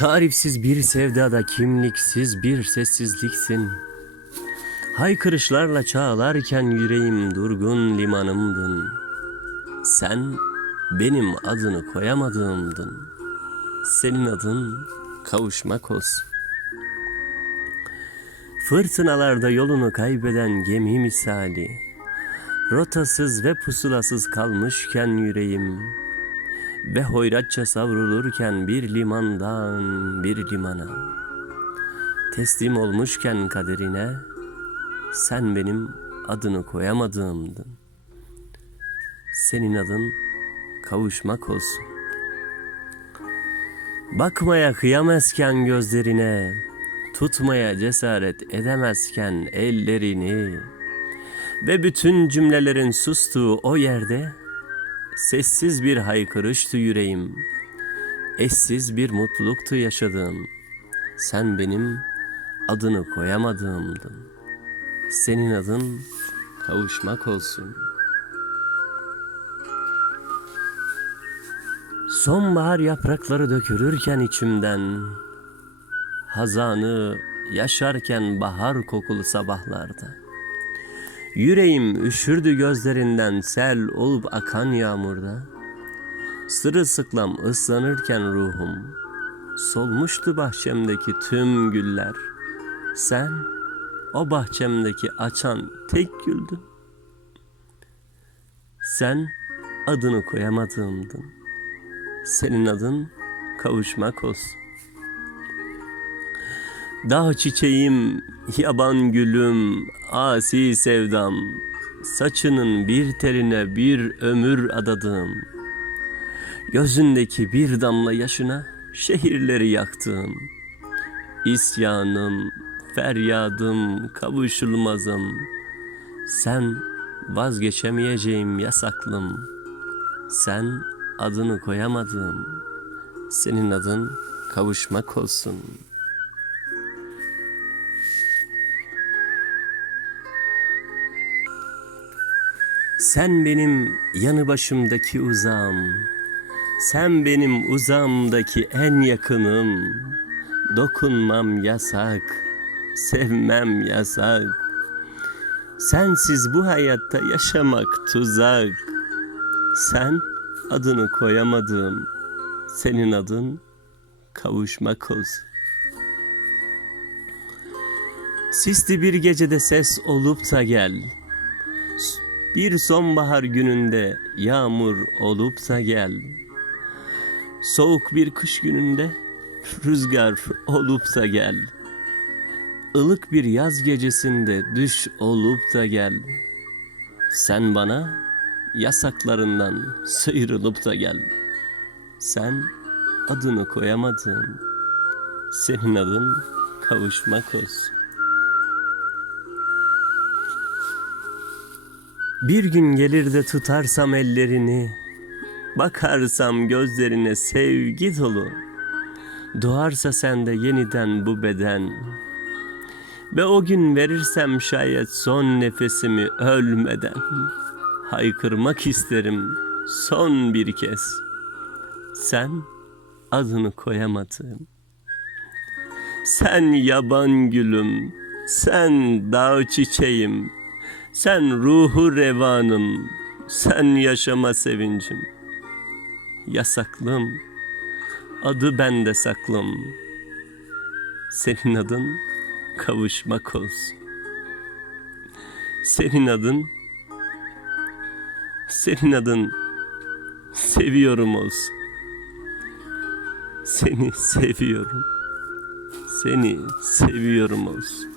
Tarifsiz bir sevdada kimliksiz bir sessizliksin. Haykırışlarla çağlarken yüreğim durgun limanımdın. Sen benim adını koyamadığımdın. Senin adın kavuşmak olsun. Fırtınalarda yolunu kaybeden gemi misali. Rotasız ve pusulasız kalmışken yüreğim ve hoyratça savrulurken bir limandan bir limana teslim olmuşken kaderine sen benim adını koyamadığımdın. Senin adın kavuşmak olsun. Bakmaya kıyamazken gözlerine, tutmaya cesaret edemezken ellerini ve bütün cümlelerin sustuğu o yerde sessiz bir haykırıştı yüreğim. Eşsiz bir mutluluktu yaşadığım. Sen benim adını koyamadığımdın. Senin adın kavuşmak olsun. Sonbahar yaprakları dökülürken içimden hazanı yaşarken bahar kokulu sabahlarda Yüreğim üşürdü gözlerinden sel olup akan yağmurda. Sırılsıklam ıslanırken ruhum Solmuştu bahçemdeki tüm güller. Sen o bahçemdeki açan tek güldün. Sen adını koyamadığımdın. Senin adın kavuşmak olsun Dağ çiçeğim, yaban gülüm, asi sevdam, saçının bir teline bir ömür adadığım, gözündeki bir damla yaşına şehirleri yaktığım, isyanım, feryadım, kavuşulmazım, sen vazgeçemeyeceğim yasaklım, sen adını koyamadığım, senin adın kavuşmak olsun.'' Sen benim yanı başımdaki uzağım. Sen benim uzağımdaki en yakınım. Dokunmam yasak, sevmem yasak. Sensiz bu hayatta yaşamak tuzak. Sen adını koyamadığım, senin adın kavuşmak olsun. Sisli bir gecede ses olup da gel. Bir sonbahar gününde yağmur olup da gel. Soğuk bir kış gününde rüzgar olup da gel. Ilık bir yaz gecesinde düş olup da gel. Sen bana yasaklarından sıyrılıp da gel. Sen adını koyamadığın, senin adın kavuşmak olsun. Bir gün gelir de tutarsam ellerini, bakarsam gözlerine sevgi dolu. Doğarsa sende yeniden bu beden. Ve o gün verirsem şayet son nefesimi ölmeden. Haykırmak isterim son bir kez. Sen adını koyamadın. Sen yaban gülüm, sen dağ çiçeğim.'' Sen ruhu revanım, sen yaşama sevincim. Yasaklım, adı bende saklım. Senin adın kavuşmak olsun. Senin adın, senin adın seviyorum olsun. Seni seviyorum. Seni seviyorum olsun.